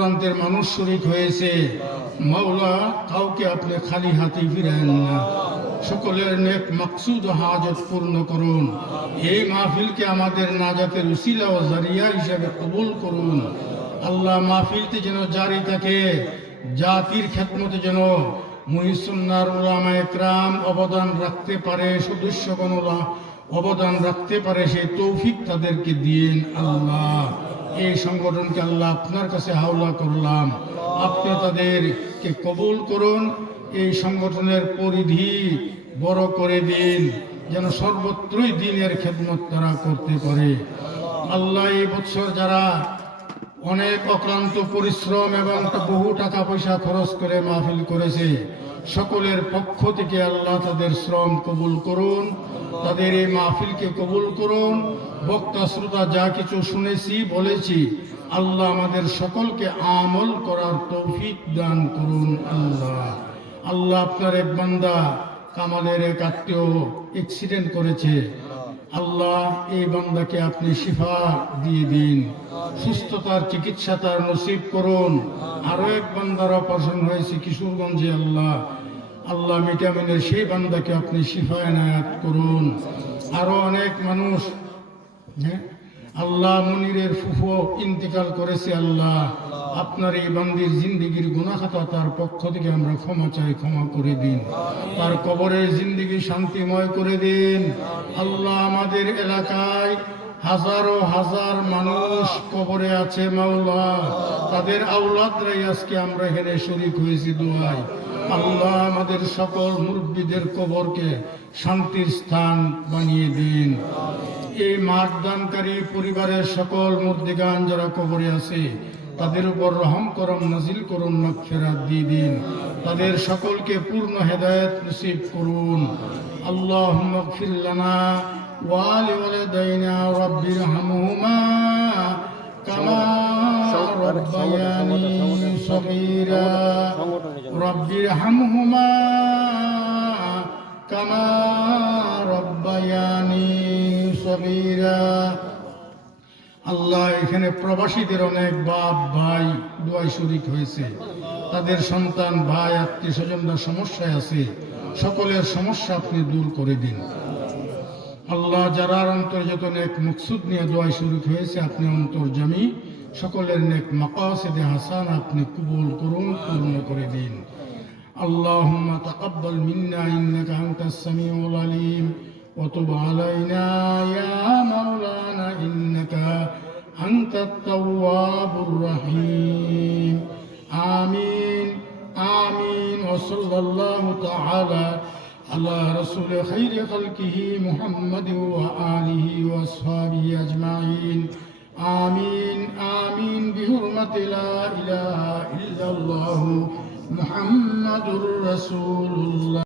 প্রান্তের মানুষ শরিক হয়েছে। মাওলা, কাউকে আপনি খালি হাতে ফিরেন না। সকলের নেক মাকসুদ হাজত পূর্ণ করুন। এই মাহফিলকে আমাদের নাজাতের উসিলা ও জারিয়া হিসেবে কবুল করুন। আল্লাহ মাহফিলতে যেন জারি থাকে, জাতির খেদমতে যেন মুহিসুন্নার উলামা একরাম অবদান রাখতে পারে সদস্যগণ অবদান রাখতে পারে, সেই তৌফিক তাদেরকে দিন আল্লাহ। এই সংগঠনকে আল্লাহ আপনার কাছে হাওলা করলাম। আপনি তাদেরকে কবুল করুন, এই সংগঠনের পরিধি বড় করে দিন, যেন সর্বত্রই দিনের খেদমত তারা করতে পারে। আল্লাহ এই বছর যারা অনেক অক্লান্ত পরিশ্রম এবং বহু টাকা পয়সা খরচ করে মাহফিল করেছে সকলের পক্ষ থেকে আল্লাহ তাদের শ্রম কবুল করুন, তাদের এই মাহফিলকে কবুল করুন। বক্তা, শ্রোতা, যা কিছু শুনেছি, বলেছি, আল্লাহ আমাদের সকলকে আমল করার তৌফিক দান করুন আল্লাহ। আল্লাহ আপনার এক বান্দা কামালের এক আত্মীয় অ্যাক্সিডেন্ট করেছে। আল্লাহ এই বান্দাকে আপনি শিফা দিয়ে দিন। সুস্থতার চিকিৎসা তার নসিব করুন। আরও এক বান্দার অপারেশন হয়েছে কিশোরগঞ্জে আল্লাহ। আল্লাহ মিটামিনের সেই বান্দাকে আপনি শিফা এনায়াত করুন। আরও অনেক মানুষ হ্যাঁ? আল্লাহ মনিরের ফুফু ইন্তেকাল করেছে আল্লাহ। আপনার এই বান্দির জিন্দিগির গুনাখাতা তার পক্ষ থেকে আমরা ক্ষমা চাই ক্ষমা করে দিন। তার কবরের জিন্দিগি শান্তিময় করে দিন। আল্লাহ আমাদের এলাকায় হাজারো হাজার মানুষ কবরে আছে মাওলা। তাদের আউলাদরাই আজকে আমরা হেরে শরিক হয়েছি দোয়ায়। আল্লাহ আমাদের সকল মুরব্বীদের কবরকে শান্তির স্থান বানিয়ে দিন। এই মাঠ দানকারী পরিবারের সকল মুর্দিগান যারা কবরে আছে, তাদের উপর রহম করম নাজিল করুন, মাগফিরাত দিয়ে দিন। তাদের সকলকে পূর্ণ হেদায়েত নসিব করুন। আল্লাহ মাগফির লানা ওয়ালি ওয়ালিদাইনা রাব্বির হামহুমা কামা রব্বায়ানি সগীরা। রাব্বির হামহুমা কামা রব্বায়ানি সগীরা আল্লাহ এখানে প্রবাসীদের অনেক বাপ ভাই দুয়াই শরিক হয়েছে তাদের সন্তান ভাই আত্মীয় স্বজনরা সমস্যায় আছে সকলের সমস্যা আপনি দূর করে দিন আল্লাহ যারার অন্তর যত নেক মুকসুদ নিয়ে দোয়াই শরিক হয়েছে আপনি অন্তর জমি সকলের নেক মাকাসেদে হাসান আপনি কবুল করুন পূর্ণ করে দিন اللهم تقبل منا إنك أنت السميع العليم وتب علينا يا مولانا إنك أنت التواب الرحيم آمين آمين وصلى الله تعالى على رسول خير خلقه محمد وآله وأصحابه أجمعين آمين آمين بحرمة لا إله إلا الله محمد رسول الله